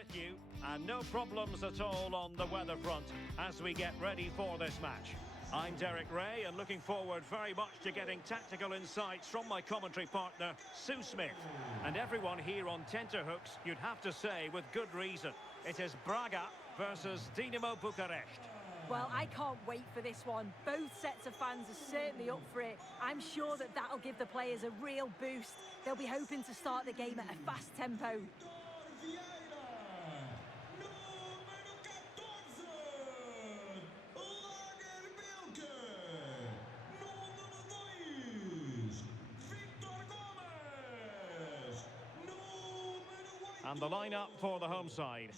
with you, and no problems at all on the weather front as we get ready for this match. I'm Derek Ray, and looking forward very much to getting tactical insights from my commentary partner, Sue Smith. And everyone here on tenterhooks, you'd have to say with good reason. It is Braga versus Dinamo București. Well, I can't wait for this one. Both sets of fans are certainly up for it. I'm sure that that'll give the players a real boost. They'll be hoping to start the game at a fast tempo. And the lineup for the home side.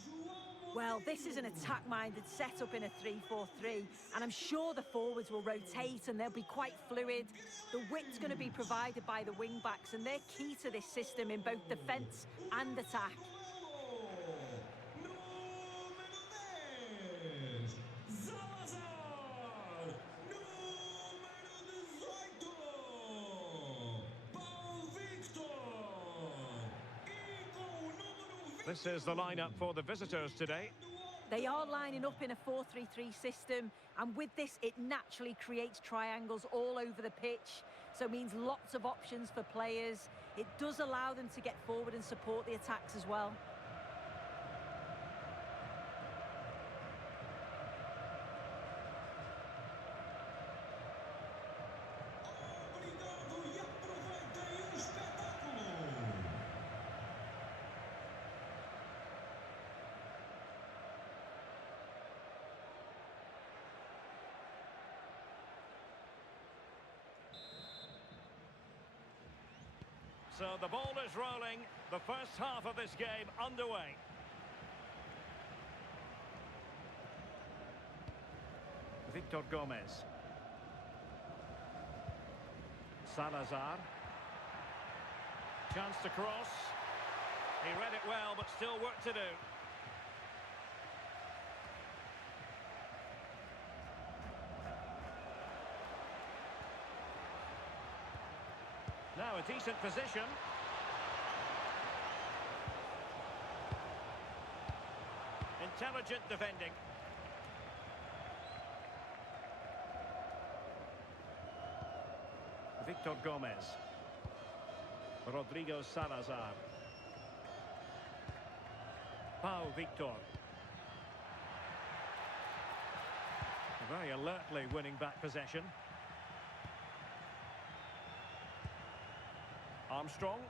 Well, this is an attack-minded setup in a 3-4-3, and I'm sure the forwards will rotate and they'll be quite fluid. The width's going to be provided by the wing-backs, and they're key to this system in both defence and attack. This is the lineup for the visitors today. They are lining up in a 4-3-3 system, and with this it naturally creates triangles all over the pitch, so it means lots of options for players. It does allow them to get forward and support the attacks as well. So the ball is rolling, the first half of this game underway. Victor Gomez. Salazar. Chance to cross. He read it well, but still work to do. Now a decent position. Intelligent defending. Victor Gomez. Rodrigo Salazar. Pau Victor. Very alertly winning back possession. Armstrong.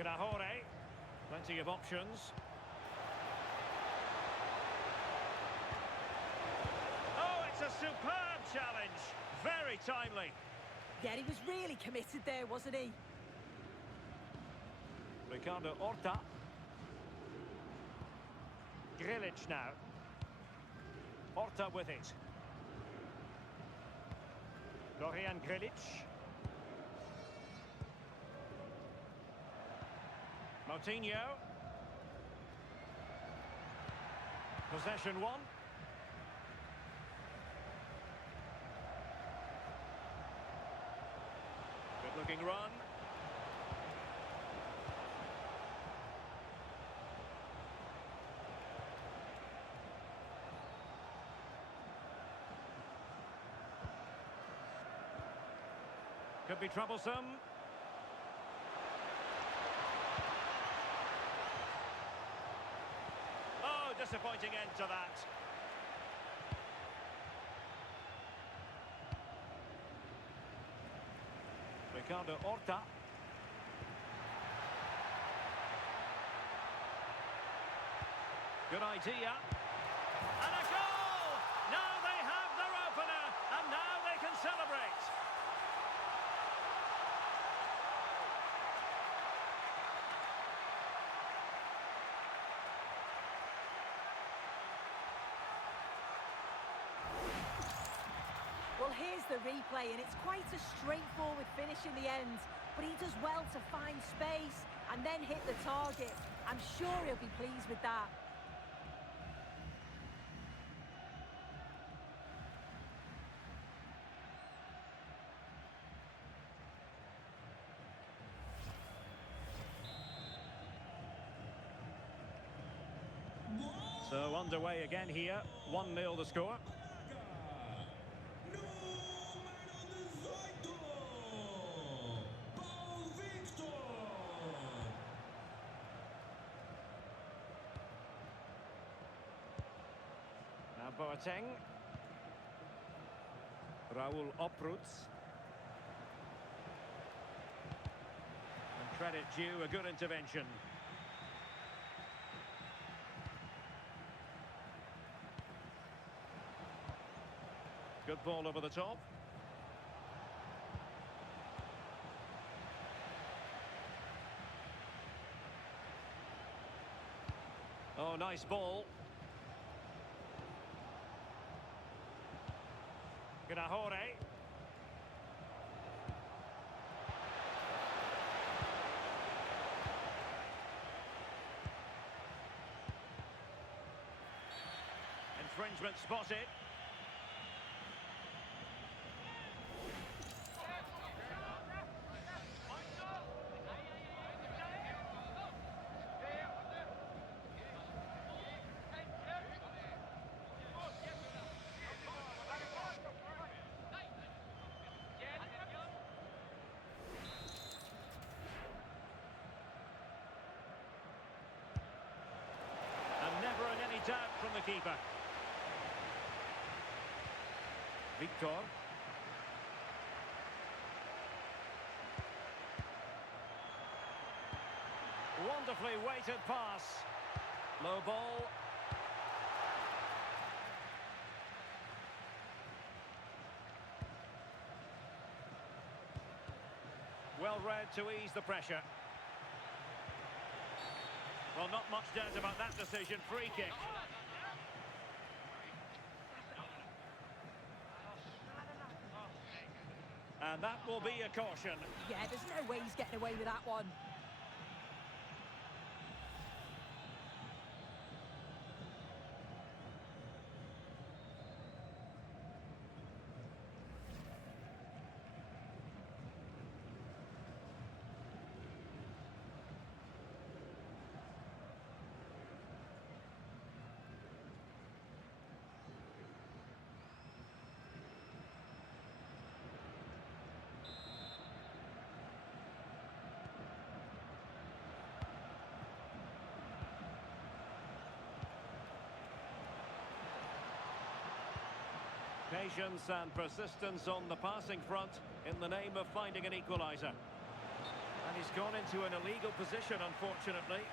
Grahore. Plenty of options. Oh, it's a superb challenge. Very timely. Yeah, he was really committed there, wasn't he? Ricardo Horta. Grilic now. Horta with it. Dorian Grilic. Moutinho. Possession one. Good looking run. Could be troublesome. Oh, disappointing end to that. Ricardo Horta. Good idea. And a goal! Now they have their opener, and now they can celebrate. Well, here's the replay, and it's quite a straightforward finish in the end, but he does well to find space and then hit the target. I'm sure he'll be pleased with that. So underway again here, 1-0 the score. Now Boateng. Raul Opruz. And credit due, a good intervention. Good ball over the top. Oh, nice ball. Gnahore. Infringement spotted. Never in any doubt from the keeper. Victor. Wonderfully weighted pass. Low ball. Well read to ease the pressure. Well, not much doubt about that decision. Free kick. And that will be a caution. Yeah, there's no way he's getting away with that one. Patience and persistence on the passing front in the name of finding an equaliser. And he's gone into an illegal position, unfortunately.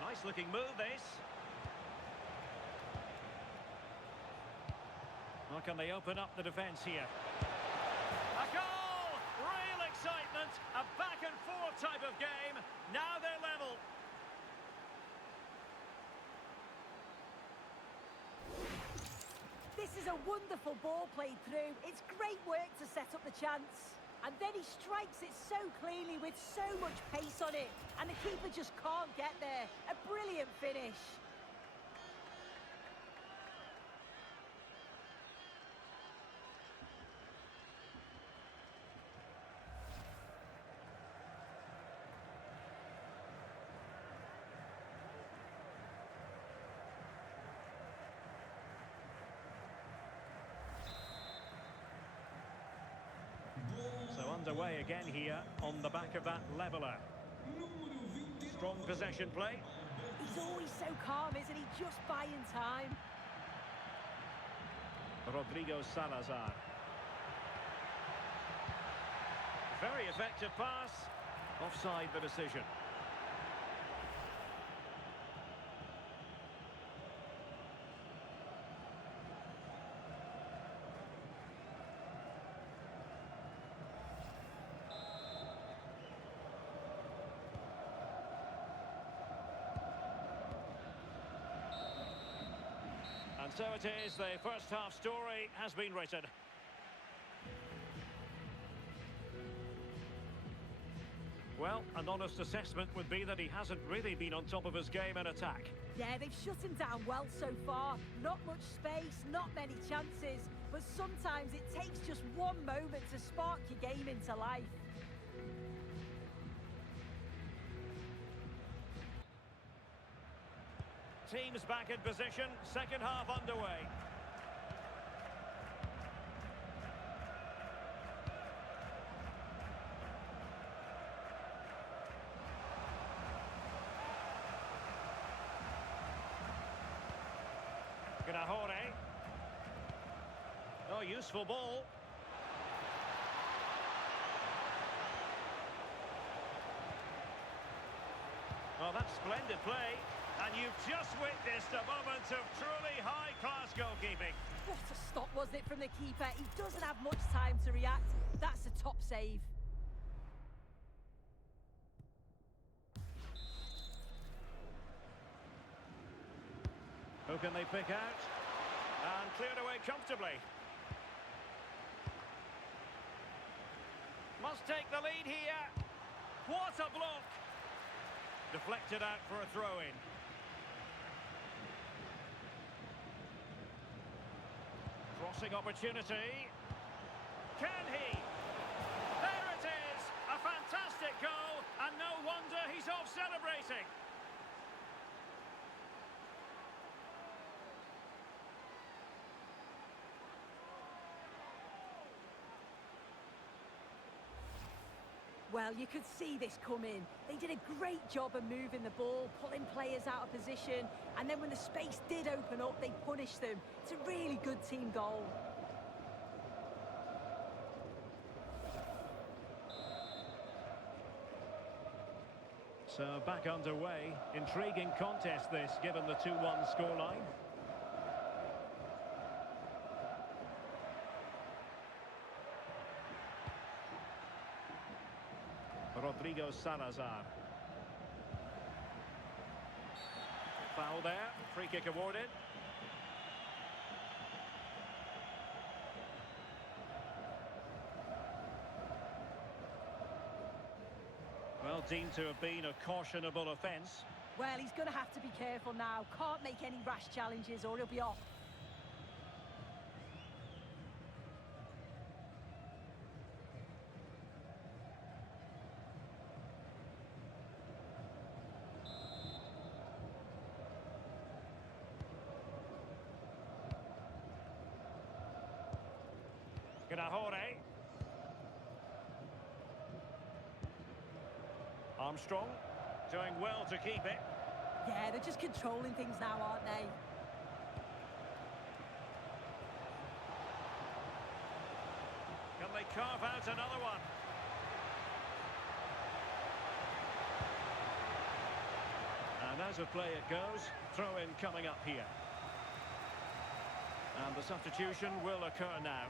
Nice looking move, this. How can they open up the defence here? A goal! Real excitement! A back and forth type of game. Now they're level. This is a wonderful ball played through. It's great work to set up the chance. And then he strikes it so cleanly with so much pace on it. And the keeper just can't get there. A brilliant finish. So underway again here on the back of that leveller. Strong possession play. He's always so calm, isn't he? Just buying time. Rodrigo Salazar. Very effective pass. Offside the decision. And so it is, the first half story has been written. Well, an honest assessment would be that he hasn't really been on top of his game in attack. Yeah, they've shut him down well so far. Not much space, not many chances. But sometimes it takes just one moment to spark your game into life. Teams back in position, second half underway. Grahore. Oh, useful ball. Well, that's splendid play. And you've just witnessed a moment of truly high-class goalkeeping. What a stop, wasn't it, from the keeper? He doesn't have much time to react. That's a top save. Who can they pick out? And cleared away comfortably. Must take the lead here. What a block! Deflected out for a throw-in. Crossing opportunity. Can he? There it is! A fantastic goal, and no wonder he's off celebrating. Well, you could see this coming. They did a great job of moving the ball, pulling players out of position, and then when the space did open up, they punished them. It's a really good team goal. So back underway. Intriguing contest this, given the 2-1 scoreline. Rodrigo Salazar. Foul there. Free kick awarded. Well, deemed to have been a cautionable offence. Well, he's going to have to be careful now. Can't make any rash challenges or he'll be off. Grahore. Armstrong doing well to keep it. Yeah, they're just controlling things now, aren't they? Can they carve out another one? And as a play it goes, throw-in coming up here. And the substitution will occur now.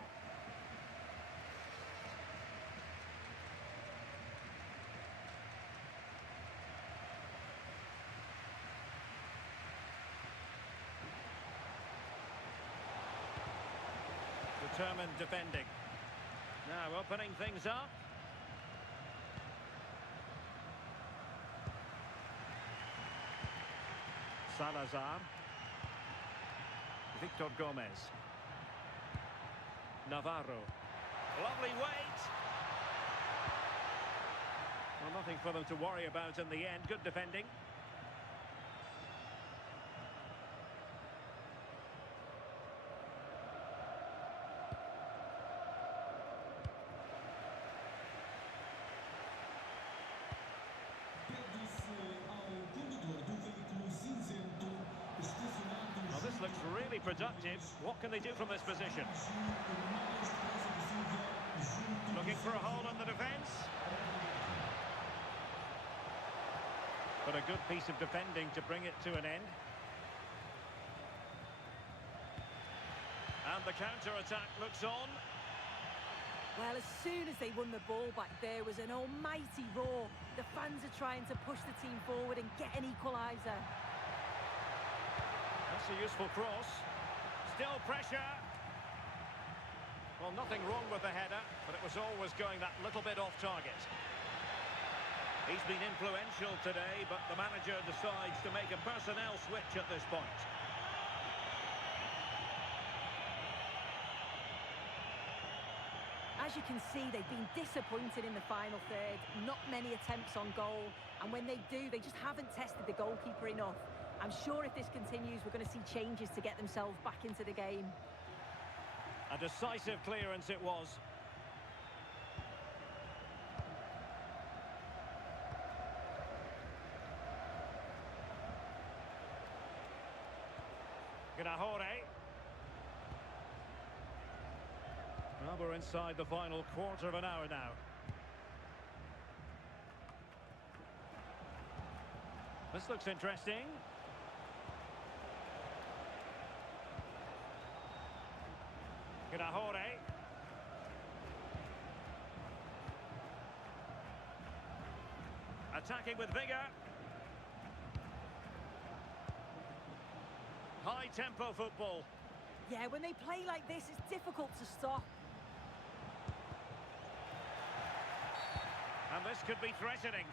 Determined defending. Now opening things up. Salazar. Victor Gomez. Navarro. Lovely weight. Well, nothing for them to worry about in the end. Good defending. Well, this looks really productive. What can they do from this position? Looking for a hole in the defence. But a good piece of defending to bring it to an end. And the counter-attack looks on. Well, as soon as they won the ball back, there was an almighty roar. The fans are trying to push the team forward and get an equaliser. That's a useful cross. Still pressure. Well, nothing wrong with the header, but it was always going that little bit off target. He's been influential today, but the manager decides to make a personnel switch at this point. As you can see, they've been disappointed in the final third. Not many attempts on goal, and when they do, they just haven't tested the goalkeeper enough. I'm sure if this continues, we're going to see changes to get themselves back into the game. A decisive clearance it was. Gnahore. Well, we're inside the final quarter of an hour now. This looks interesting. Gnahore. Attacking with vigour. High-tempo football. Yeah, when they play like this, it's difficult to stop. And this could be threatening.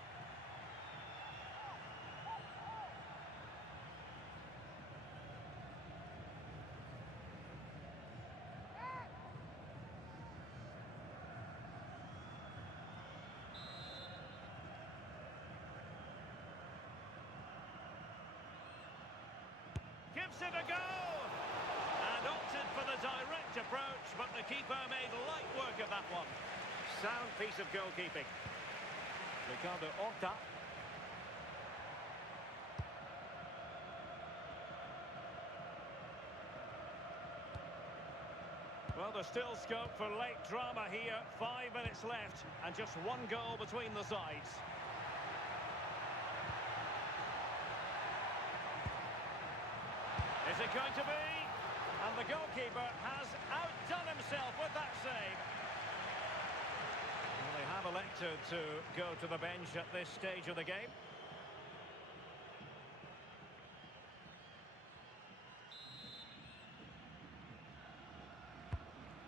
Gives it a go! And opted for the direct approach, but the keeper made light work of that one. Sound piece of goalkeeping. Ricardo Horta. Well, there's still scope for late drama here. 5 minutes left and just one goal between the sides. Is it going to be? And the goalkeeper has outdone himself with that save. Well, they have elected to go to the bench at this stage of the game.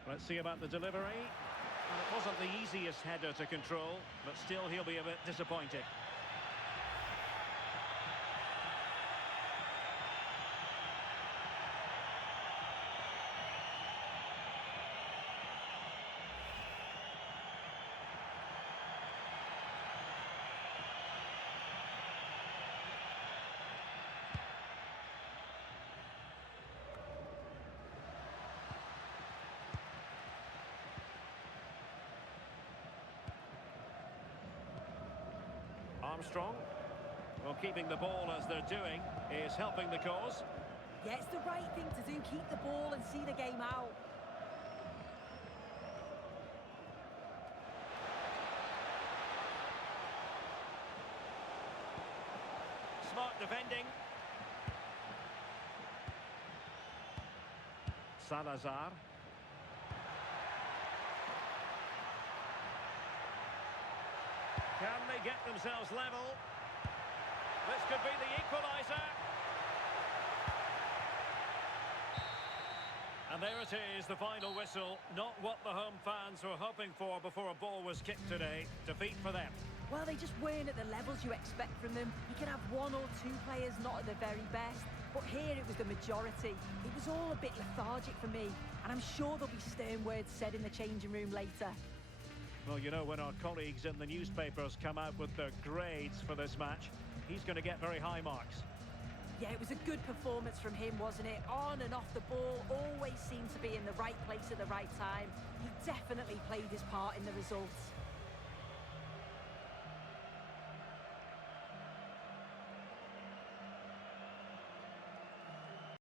Let's see about the delivery. And it wasn't the easiest header to control, but still he'll be a bit disappointed. Armstrong. Well, keeping the ball as they're doing is helping the cause. Yeah, it's the right thing to do. Keep the ball and see the game out. Smart defending. Salazar. Can they get themselves level? This could be the equaliser. And there it is, the final whistle. Not what the home fans were hoping for before a ball was kicked today. Defeat for them. Well, they just weren't at the levels you expect from them. You can have 1 or 2 players not at their very best. But here it was the majority. It was all a bit lethargic for me. And I'm sure there'll be stern words said in the changing room later. Well, you know, when our colleagues in the newspapers come out with their grades for this match, he's going to get very high marks. Yeah, it was a good performance from him, wasn't it? On and off the ball, always seemed to be in the right place at the right time. He definitely played his part in the results.